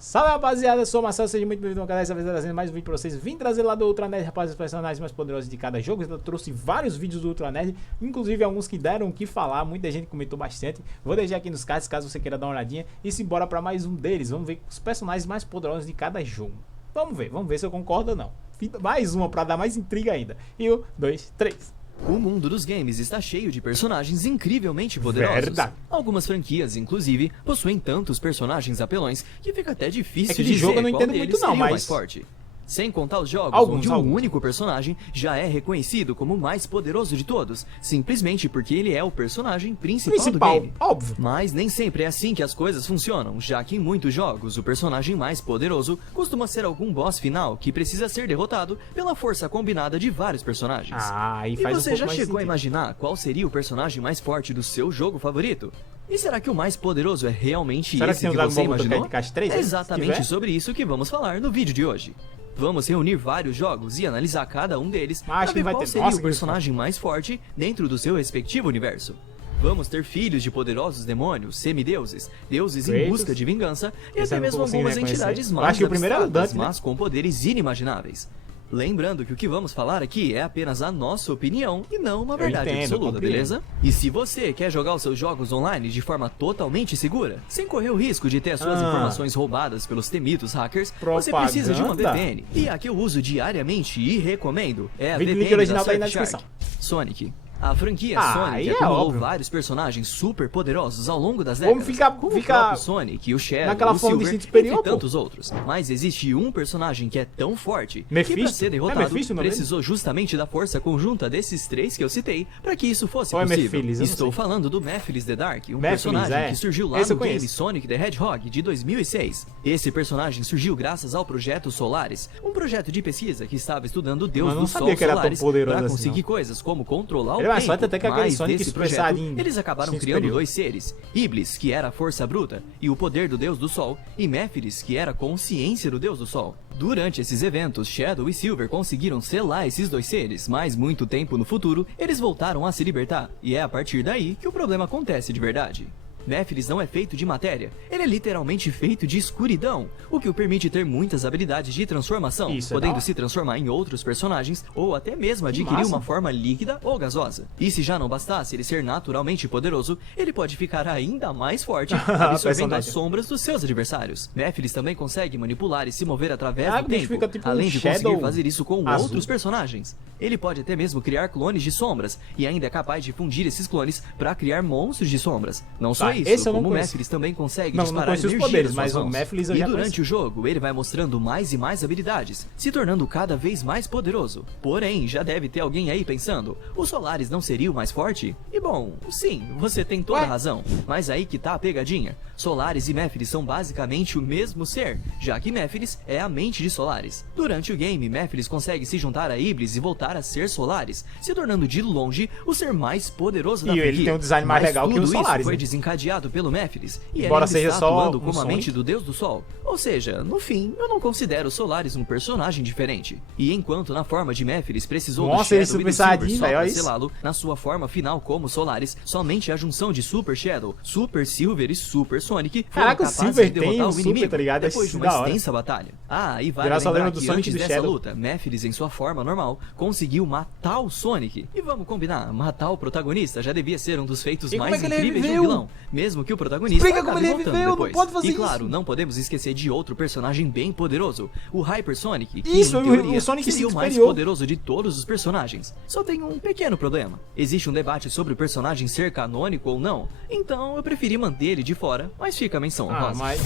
Salve rapaziada, eu sou o Marcelo, seja muito bem-vindo ao canal. Dessa vez trazendo mais um vídeo pra vocês. Vim trazer lá do Ultra Nerd, rapaz, os personagens mais poderosos de cada jogo. Eu trouxe vários vídeos do Ultra Nerd, inclusive alguns que deram o que falar. Muita gente comentou bastante. Vou deixar aqui nos cards caso você queira dar uma olhadinha. E simbora pra mais um deles. Vamos ver os personagens mais poderosos de cada jogo. Vamos ver se eu concordo ou não. Mais uma pra dar mais intriga ainda. E 1, 2, 3. O mundo dos games está cheio de personagens incrivelmente poderosos. Verdade. Algumas franquias, inclusive, possuem tantos personagens apelões que fica até difícil de dizer jogo eu não qual entendo deles muito não, seria o mas mais forte. Sem contar os jogos alguns onde único personagem já é reconhecido como o mais poderoso de todos, simplesmente porque ele é o personagem principal do game. Óbvio. Mas nem sempre é assim que as coisas funcionam, já que em muitos jogos o personagem mais poderoso costuma ser algum boss final que precisa ser derrotado pela força combinada de vários personagens. E Você já chegou a imaginar qual seria o personagem mais forte do seu jogo favorito? E será que o mais poderoso é realmente esse que você imaginou? É exatamente sobre isso que vamos falar no vídeo de hoje. Vamos reunir vários jogos e analisar cada um deles para ver qual seria o personagem mais forte dentro do seu respectivo universo. Vamos ter filhos de poderosos demônios, semideuses, deuses em busca de vingança e até mesmo algumas entidades mais abstratas, mas com poderes inimagináveis. Lembrando que o que vamos falar aqui é apenas a nossa opinião e não uma verdade absoluta, beleza? E se você quer jogar os seus jogos online de forma totalmente segura, sem correr o risco de ter as suas informações roubadas pelos temidos hackers, você precisa de uma VPN. E a que eu uso diariamente e recomendo é a VPN da Surfshark. Sonic. A franquia Sonic acumulou vários personagens super poderosos ao longo das décadas, como o próprio Sonic, o Shadow, o Silver e tantos outros. Mas existe um personagem que é tão forte que para ser derrotado precisou justamente da força conjunta desses três que eu citei para que isso fosse possível. Estou falando do Mephiles the Dark, um personagem que surgiu lá no game Sonic the Hedgehog de 2006. Esse personagem surgiu graças ao Projeto Solaris, um projeto de pesquisa que estava estudando o deus do Sol Solaris para conseguir coisas como controlar o mas desse projeto, eles acabaram criando dois seres, Iblis, que era a força bruta e o poder do Deus do Sol, e Mephiles, que era a consciência do Deus do Sol. Durante esses eventos, Shadow e Silver conseguiram selar esses dois seres, mas muito tempo no futuro, eles voltaram a se libertar, e é a partir daí que o problema acontece de verdade. Mephiles não é feito de matéria, ele é literalmente feito de escuridão, o que o permite ter muitas habilidades de transformação, podendo se transformar em outros personagens ou até mesmo adquirir uma forma líquida ou gasosa. E se já não bastasse ele ser naturalmente poderoso, ele pode ficar ainda mais forte, absorvendo as sombras dos seus adversários. Mephiles também consegue manipular e se mover através do tempo, além de conseguir fazer isso com outros personagens. Ele pode até mesmo criar clones de sombras, e ainda é capaz de fundir esses clones para criar monstros de sombras. Não só isso, como o Mephiles também consegue disparar energia dos poderes, mas o Mephiles eu já durante o jogo, ele vai mostrando mais e mais habilidades, se tornando cada vez mais poderoso. Porém, já deve ter alguém aí pensando, o Solaris não seria o mais forte? E bom, sim, você tem toda a razão, mas aí que tá a pegadinha. Solaris e Mephiles são basicamente o mesmo ser, já que Mephiles é a mente de Solaris. Durante o game, Mephiles consegue se juntar a Iblis e voltar a ser Solaris, se tornando de longe o ser mais poderoso da franquia. E ele tem um design mais legal que o Solaris, foi desencadeado pelo Mephiles, e ele está atuando como a mente do Deus do Sol. Ou seja, no fim, eu não considero Solaris um personagem diferente. E enquanto na forma de Mephiles precisou do Shadow e do Silver só pra selá-lo, na sua forma final como Solaris, somente a junção de Super Shadow, Super Silver e Super Sonic foram capazes de derrotar o inimigo depois de uma extensa batalha. E vale lembrar que antes dessa luta, Mephiles em sua forma normal conseguiu matar o Sonic. E vamos combinar, matar o protagonista já devia ser um dos feitos mais incríveis de um vilão, mesmo que o protagonista acabe voltando depois. E claro, não podemos esquecer de outro personagem bem poderoso, o Hyper Sonic, que em teoria o Sonic seria o mais poderoso de todos os personagens. Só tem um pequeno problema. Existe um debate sobre o personagem ser canônico ou não, então eu preferi manter ele de fora, mas fica a menção honrosa. Mas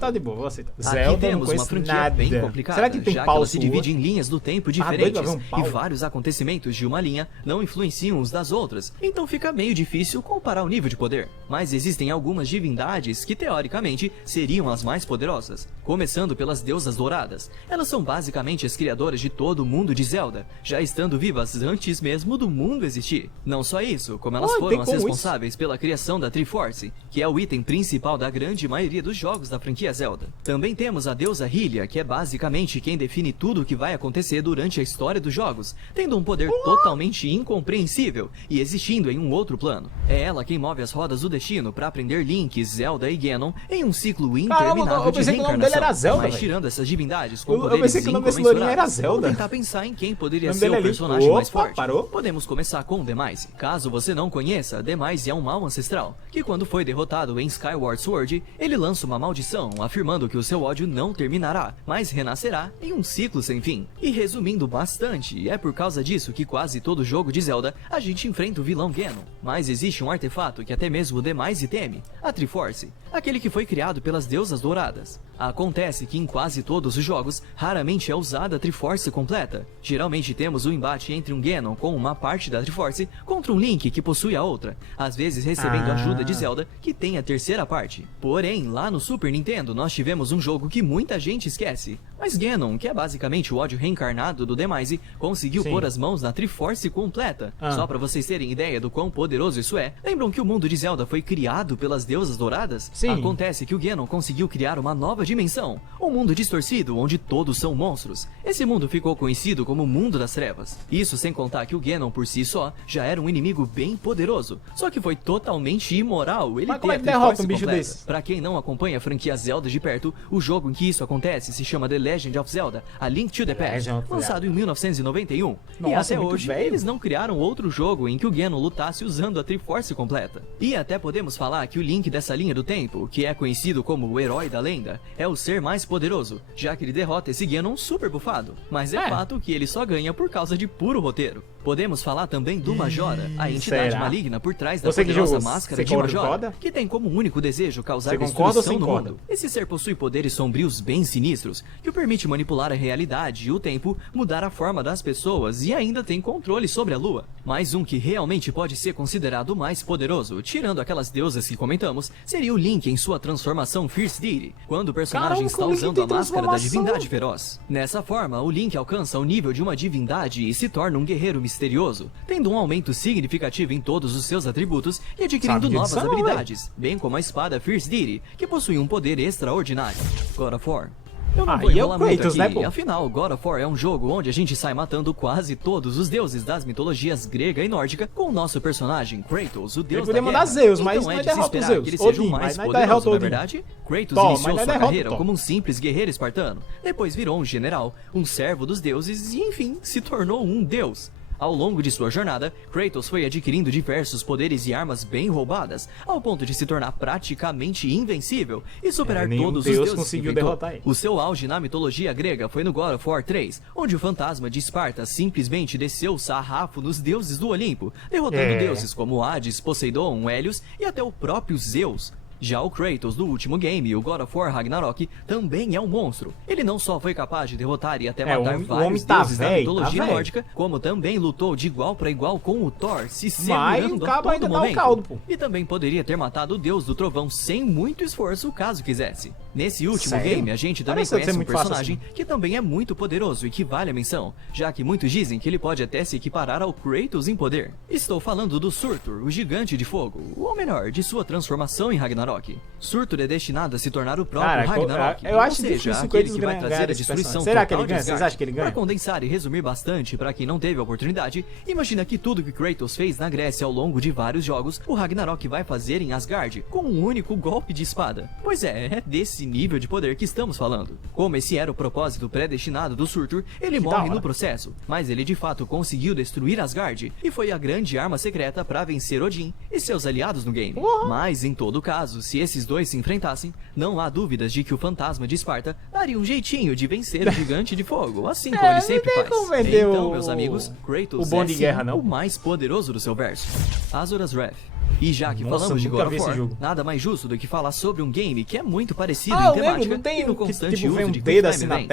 tá de boa, vou aceitar. Aqui temos uma franquia bem complicada, será que tem já que ela se divide em linhas do tempo diferentes, e vários acontecimentos de uma linha não influenciam os das outras, então fica meio difícil comparar o nível de poder. Mas existem algumas divindades que teoricamente seriam as mais poderosas, começando pelas deusas douradas. Elas são basicamente as criadoras de todo o mundo de Zelda, já estando vivas antes mesmo do mundo existir. Não só isso, como elas foram as responsáveis pela criação da Triforce, que é o item principal da grande maioria dos jogos da franquia Zelda. Também temos a deusa Hylia, que é basicamente quem define tudo o que vai acontecer durante a história dos jogos, tendo um poder totalmente incompreensível e existindo em um outro plano. É ela quem move as rodas do destino para aprender Link, Zelda e Ganon em um ciclo interminável de reencarnação. Mas tirando essas divindades com poderes incomensuráveis, vamos tentar pensar em quem poderia ser o personagem mais forte. Podemos começar com o Demise. Caso você não conheça, Demise é um mau ancestral, que quando foi derrotado em Skyward Sword, ele lança uma maldição, afirmando que o seu ódio não terminará, mas renascerá em um ciclo sem fim. E resumindo bastante, é por causa disso que quase todo jogo de Zelda a gente enfrenta o vilão Ganon. Mas existe um artefato que até mesmo o Demise teme, a Triforce, aquele que foi criado pelas deusas douradas. Acontece que em quase todos os jogos, raramente é usada a Triforce completa. Geralmente temos um embate entre um Ganon com uma parte da Triforce contra um Link que possui a outra, às vezes recebendo ajuda de Zelda, que tem a terceira parte. Porém, lá no Super Nintendo nós tivemos um jogo que muita gente esquece. Mas Ganon, que é basicamente o ódio reencarnado do Demise, conseguiu pôr as mãos na Triforce completa. Só pra vocês terem ideia do quão poderoso isso é, lembram que o mundo de Zelda foi criado pelas deusas douradas? Sim. Acontece que o Ganon conseguiu criar uma nova dimensão, um mundo distorcido onde todos são monstros. Esse mundo ficou conhecido como Mundo das Trevas. Isso sem contar que o Ganon por si só já era um inimigo bem poderoso, só que foi totalmente imoral ele ter a Triforce completa. Pra quem não acompanha a franquia Zelda de perto, o jogo em que isso acontece se chama The Legend of Zelda, A Link to the Past, lançado em 1991. Nossa, e até hoje eles não criaram outro jogo em que o Ganon lutasse usando a Triforce completa. E até podemos falar que o Link dessa linha do tempo, que é conhecido como o herói da lenda, é o ser mais poderoso, já que ele derrota esse Ganon super bufado. Mas é fato que ele só ganha por causa de puro roteiro. Podemos falar também do Majora, a entidade maligna por trás da poderosa máscara de Majora, que tem como único desejo causar destruição no mundo. Esse ser possui poderes sombrios bem sinistros, que o permite manipular a realidade e o tempo, mudar a forma das pessoas e ainda tem controle sobre a lua. Mas um que realmente pode ser considerado o mais poderoso, tirando aquelas deusas que comentamos, seria o Link em sua transformação Fierce Deity, quando o personagem está usando a máscara da divindade feroz. Nessa forma, o Link alcança o nível de uma divindade e se torna um guerreiro misterioso, tendo um aumento significativo em todos os seus atributos e adquirindo novas habilidades, bem como a espada Fierce Deity, que possui um poder extraordinário. God of War. Eu não vou enrolar muito aqui, né, afinal, God of War é um jogo onde a gente sai matando quase todos os deuses das mitologias grega e nórdica com o nosso personagem Kratos, o deus da guerra. Mandar Zeus, mas então é de se esperar que ele seja o mais poderoso, na verdade. Kratos iniciou sua carreira como um simples guerreiro espartano, depois virou um general, um servo dos deuses e, enfim, se tornou um deus. Ao longo de sua jornada, Kratos foi adquirindo diversos poderes e armas bem roubadas, ao ponto de se tornar praticamente invencível e superar todos os deuses conseguiu derrotar ele. O seu auge na mitologia grega foi no God of War 3, onde o fantasma de Esparta simplesmente desceu o sarrafo nos deuses do Olimpo, derrotando deuses como Hades, Poseidon, Hélios e até o próprio Zeus. Já o Kratos do último game, o God of War Ragnarok, também é um monstro. Ele não só foi capaz de derrotar e até matar vários deuses da mitologia nórdica, como também lutou de igual para igual com o Thor, se segurando a todo momento. E também poderia ter matado o deus do trovão sem muito esforço, caso quisesse. Nesse último game, a gente também conhece um personagem que também é muito poderoso e que vale a menção, já que muitos dizem que ele pode até se equiparar ao Kratos em poder. Estou falando do Surtur, o gigante de fogo, ou melhor, de sua transformação em Ragnarok. Surtur é destinado a se tornar o próprio Ragnarok, eu acho seja, aquele que vai trazer a destruição total. Será que ele ganha? Vocês acham que ele ganha? Para condensar e resumir bastante para quem não teve a oportunidade, imagina que tudo que Kratos fez na Grécia ao longo de vários jogos, o Ragnarok vai fazer em Asgard, com um único golpe de espada. Pois é desse nível de poder que estamos falando. Como esse era o propósito predestinado do Surtur, ele morre no processo, mas ele de fato conseguiu destruir Asgard, e foi a grande arma secreta para vencer Odin e seus aliados no game. Mas em todo caso, se esses dois se enfrentassem, não há dúvidas de que o fantasma de Esparta daria um jeitinho de vencer o gigante de fogo, assim como ele sempre faz. Então, meus amigos, Kratos é o mais poderoso do seu verso. Azura's Wrath. E já que falamos de God of War, nada mais justo do que falar sobre um game que é muito parecido em temática e no constante uso de Quick Time Events.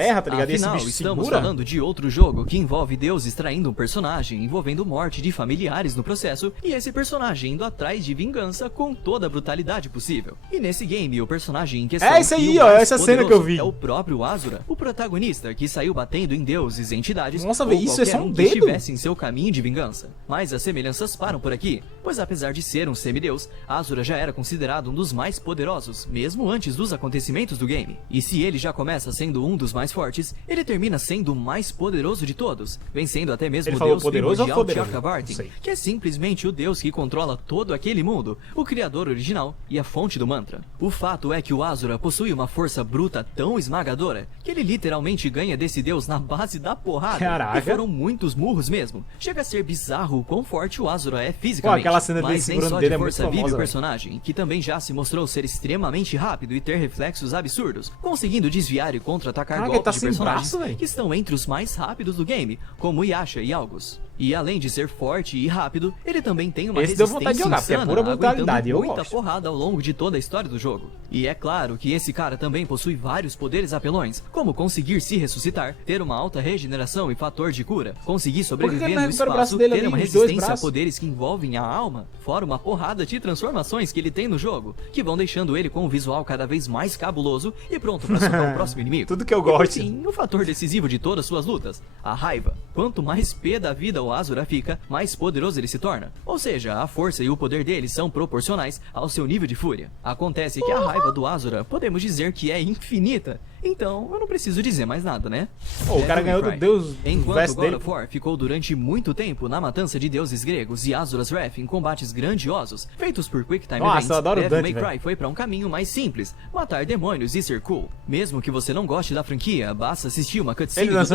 Afinal, estamos falando de outro jogo que envolve deuses traindo um personagem, envolvendo morte de familiares no processo, e esse personagem indo atrás de vingança com toda a brutalidade possível. E nesse game, o personagem em questão esse aí, ó, essa cena que eu vi. É o próprio Azura, o protagonista que saiu batendo em deuses e entidades, ou isso é só um que estivesse em seu caminho de vingança. Mas as semelhanças param por aqui, pois apesar de ser um semideus, Azura já era considerado um dos mais poderosos, mesmo antes dos acontecimentos acontecimentos do game. E se ele já começa sendo um dos mais fortes, ele termina sendo o mais poderoso de todos, vencendo até mesmo o deus primordial Chakravartin, que é simplesmente o deus que controla todo aquele mundo, o criador original e a fonte do mantra. O fato é que o Asura possui uma força bruta tão esmagadora que ele literalmente ganha desse deus na base da porrada. Caraca. E foram muitos murros mesmo. Chega a ser bizarro o quão forte o Asura é fisicamente. Aquela cena mas nem só de de força vive o personagem, que também já se mostrou ser extremamente rápido e ter reflexos absurdos, conseguindo desviar e contra-atacar golpes de personagens que estão entre os mais rápidos do game, como Yasha e Algos. E além de ser forte e rápido, ele também tem uma resistência de jogar, insana, é pura brutalidade, muita porrada ao longo de toda a história do jogo. E é claro que esse cara também possui vários poderes apelões, como conseguir se ressuscitar, ter uma alta regeneração e fator de cura, conseguir sobreviver no espaço, ter uma resistência a poderes que envolvem a alma, fora uma porrada de transformações que ele tem no jogo, que vão deixando ele com um visual cada vez mais cabuloso e pronto pra socar o próximo inimigo. Tudo que eu gosto. E sim, o fator decisivo de todas suas lutas, a raiva. Quanto mais pé da vida o Asura fica, mais poderoso ele se torna. Ou seja, a força e o poder dele são proporcionais ao seu nível de fúria. Acontece que a raiva do Asura, podemos dizer que é infinita. Então, eu não preciso dizer mais nada, né? O cara ganhou do deus. Enquanto God of War ficou durante muito tempo na matança de deuses gregos e Asura's Wrath em combates grandiosos, feitos por Quick Time Events, Devil May Cry foi pra um caminho mais simples, matar demônios e ser cool. Mesmo que você não goste da franquia, basta assistir uma cutscene do Dante,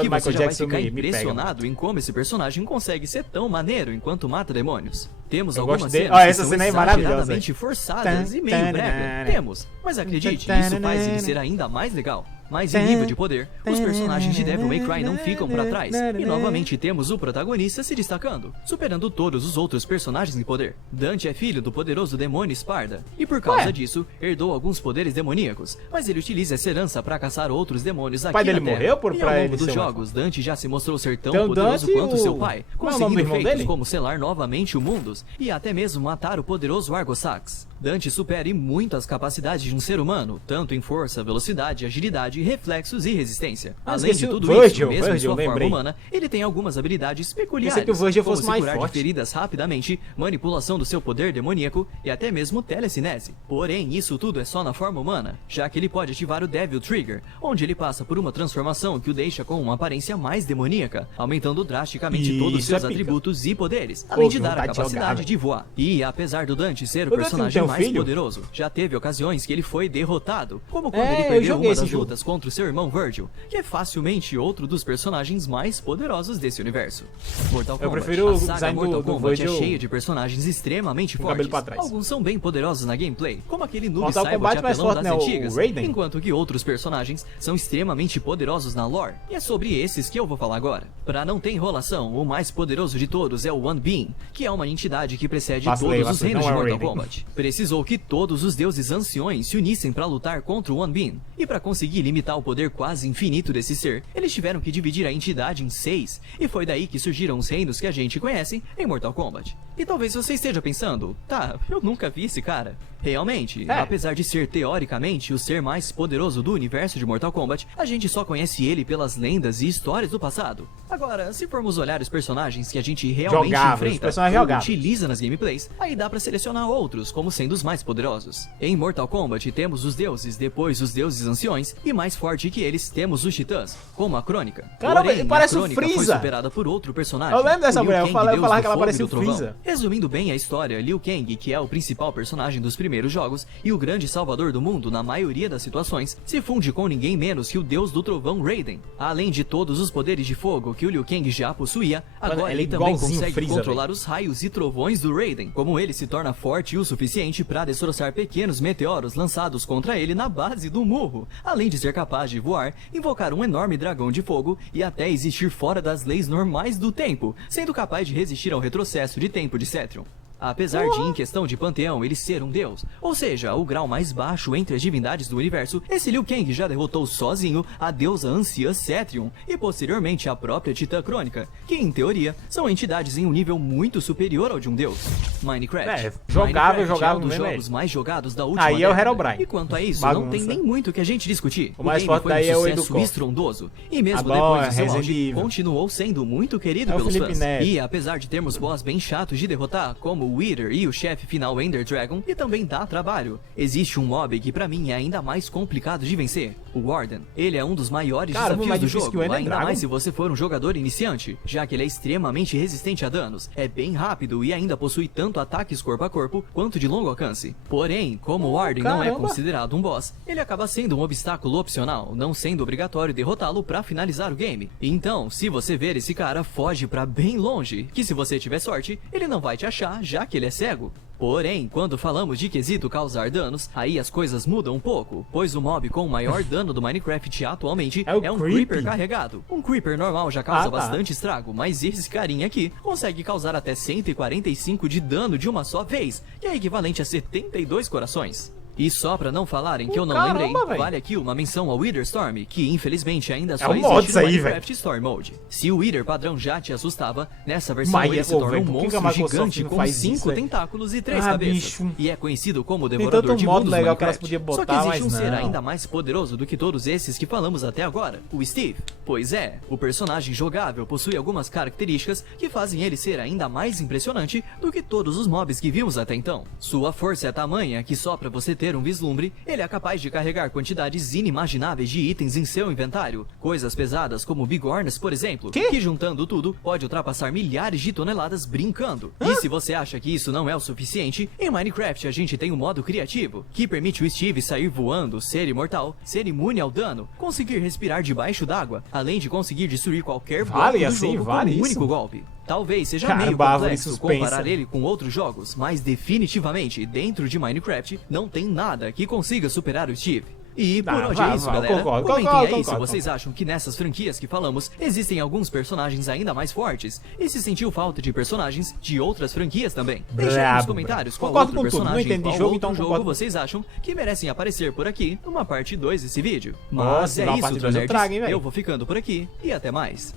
que você já vai ficar impressionado em como esse personagem consegue ser tão maneiro enquanto mata demônios. Temos algumas cenas que são exageradamente forçadas e meio brega. Temos, mas acredite, isso faz ele ser ainda mais legal. Mas em nível de poder, os personagens de Devil May Cry não ficam pra trás. E novamente temos o protagonista se destacando, superando todos os outros personagens em poder. Dante é filho do poderoso demônio Sparda, e por causa disso, herdou alguns poderes demoníacos. Mas ele utiliza essa herança pra caçar outros demônios aqui na Terra. Morreu por e ao longo dos jogos, Dante já se mostrou ser tão poderoso quanto seu pai, conseguindo feitos como selar novamente o Mundus, e até mesmo matar o poderoso Argosax. Dante supera e muito as capacidades de um ser humano, tanto em força, velocidade, agilidade, reflexos e resistência. Além de tudo isso, mesmo em sua forma humana, ele tem algumas habilidades peculiares, como se curar de feridas rapidamente, manipulação do seu poder demoníaco e até mesmo telecinese. Porém, isso tudo é só na forma humana, já que ele pode ativar o Devil Trigger, onde ele passa por uma transformação que o deixa com uma aparência mais demoníaca, aumentando drasticamente todos os seus atributos e poderes, além de dar a capacidade de voar. E apesar do Dante ser o personagem mais poderoso, já teve ocasiões que ele foi derrotado, como quando ele perdeu uma das lutas contra o seu irmão Virgil, que é facilmente outro dos personagens mais poderosos desse universo. Mortal Kombat, a saga Mortal Kombat é cheia de personagens extremamente fortes. Alguns são bem poderosos na gameplay, como aquele noob cyborg apelão das antigas, enquanto que outros personagens são extremamente poderosos na lore, e é sobre esses que eu vou falar agora. Pra não ter enrolação, o mais poderoso de todos é o One Being, que é uma entidade que precede todos os reinos de Mortal Kombat. Precisou que todos os deuses anciões se unissem pra lutar contra o One Being, e pra conseguir limitar o poder quase infinito desse ser, eles tiveram que dividir a entidade em 6, e foi daí que surgiram os reinos que a gente conhece em Mortal Kombat. E talvez você esteja pensando, tá, eu nunca vi esse cara. Realmente, apesar de ser teoricamente o ser mais poderoso do universo de Mortal Kombat, a gente só conhece ele pelas lendas e histórias do passado. Agora, se formos olhar os personagens que a gente realmente enfrenta ou utiliza nas gameplays, aí dá pra selecionar outros como sendo os mais poderosos. Em Mortal Kombat temos os deuses, depois os deuses anciões, e mais forte que eles temos os titãs, como a Crônica. Caramba, porém, parece a Crônica foi superada por outro personagem. Eu lembro dessa mulher, eu falava que ela parecia o Freeza. Resumindo bem a história, Liu Kang, que é o principal personagem dos primeiros jogos e o grande salvador do mundo na maioria das situações, se funde com ninguém menos que o deus do trovão Raiden. Além de todos os poderes de fogo que o Liu Kang já possuía, agora ele também consegue controlar os raios e trovões do Raiden, como ele se torna forte o suficiente para destroçar pequenos meteoros lançados contra ele na base do murro, além de ser capaz de voar, invocar um enorme dragão de fogo e até existir fora das leis normais do tempo, sendo capaz de resistir ao retrocesso de tempo de Cetrion. Apesar de, em questão de panteão, ele ser um deus, ou seja, o grau mais baixo entre as divindades do universo, esse Liu Kang já derrotou sozinho a deusa anciã Cetrion e posteriormente a própria Titã Crônica, que em teoria são entidades em um nível muito superior ao de um deus. Minecraft. Jogável é um dos jogos mais jogados da última década. É o Herobrine. E quanto a isso, não tem nem muito que a gente discutir. O mais forte daí é o Educo. Estrondoso, e mesmo depois de seu auge, continuou sendo muito querido pelos fãs. E apesar de termos boss bem chatos de derrotar, como o Wither e o chefe final Ender Dragon, e também dá trabalho. Existe um mob que pra mim é ainda mais complicado de vencer, o Warden. Ele é um dos maiores desafios do jogo, ainda mais se você for um jogador iniciante, já que ele é extremamente resistente a danos, é bem rápido e ainda possui tanto ataques corpo a corpo quanto de longo alcance. Porém, como o Warden não é considerado um boss, ele acaba sendo um obstáculo opcional, não sendo obrigatório derrotá-lo pra finalizar o game. Então, se você ver esse cara, foge pra bem longe, que se você tiver sorte, ele não vai te achar, já que ele é cego. Porém, quando falamos de quesito causar danos, aí as coisas mudam um pouco, pois o mob com o maior dano do Minecraft atualmente é um Creeper carregado. Um Creeper normal já causa bastante estrago, mas esse carinha aqui consegue causar até 145 de dano de uma só vez, que é equivalente a 72 corações. E só pra não falarem que eu não lembrei, vale aqui uma menção ao Wither Storm, que infelizmente ainda só existe no Minecraft Story Mode. Se o Wither padrão já te assustava, nessa versão ele se torna um monstro gigante com 5 tentáculos e 3 cabeças. E é conhecido como o Devorador de Mundos no Minecraft. Só que existe um ser ainda mais poderoso do que todos esses que falamos até agora, o Steve. Pois é, o personagem jogável possui algumas características que fazem ele ser ainda mais impressionante do que todos os mobs que vimos até então. Sua força é tamanha que só pra você ter um vislumbre, ele é capaz de carregar quantidades inimagináveis de itens em seu inventário. Coisas pesadas como bigornas, por exemplo, que juntando tudo, pode ultrapassar milhares de toneladas brincando. E se você acha que isso não é o suficiente, em Minecraft a gente tem um modo criativo, que permite o Steve sair voando, ser imortal, ser imune ao dano, conseguir respirar debaixo d'água, além de conseguir destruir qualquer bloco do jogo com um único golpe. Talvez seja meio complexo comparar ele com outros jogos, mas definitivamente, dentro de Minecraft, não tem nada que consiga superar o Steve. E por hoje é isso, galera. Comentem aí se vocês acham que nessas franquias que falamos, existem alguns personagens ainda mais fortes, e se sentiu falta de personagens de outras franquias também. Deixem nos comentários qual outro personagem, qual outro jogo vocês acham que merecem aparecer por aqui numa parte 2 desse vídeo. Mas é isso, Ultranerds. Eu vou ficando por aqui, e até mais.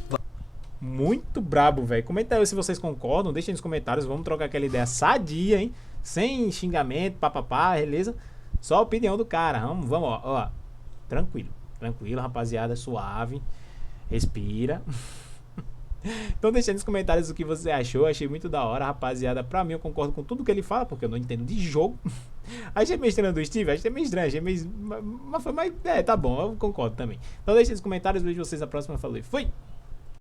Muito brabo, velho. Comenta aí se vocês concordam, deixem nos comentários, vamos trocar aquela ideia sadia, hein? Sem xingamento, papapá, beleza? Só a opinião do cara, vamos, ó. Tranquilo, rapaziada, suave. Respira. Então deixa aí nos comentários o que você achou, achei muito da hora, rapaziada. Pra mim eu concordo com tudo que ele fala, porque eu não entendo de jogo. Achei meio estranho do Steve, achei meio estranho, mas foi mais... tá bom, eu concordo também. Então deixa aí nos comentários, vejo vocês na próxima, falei, fui!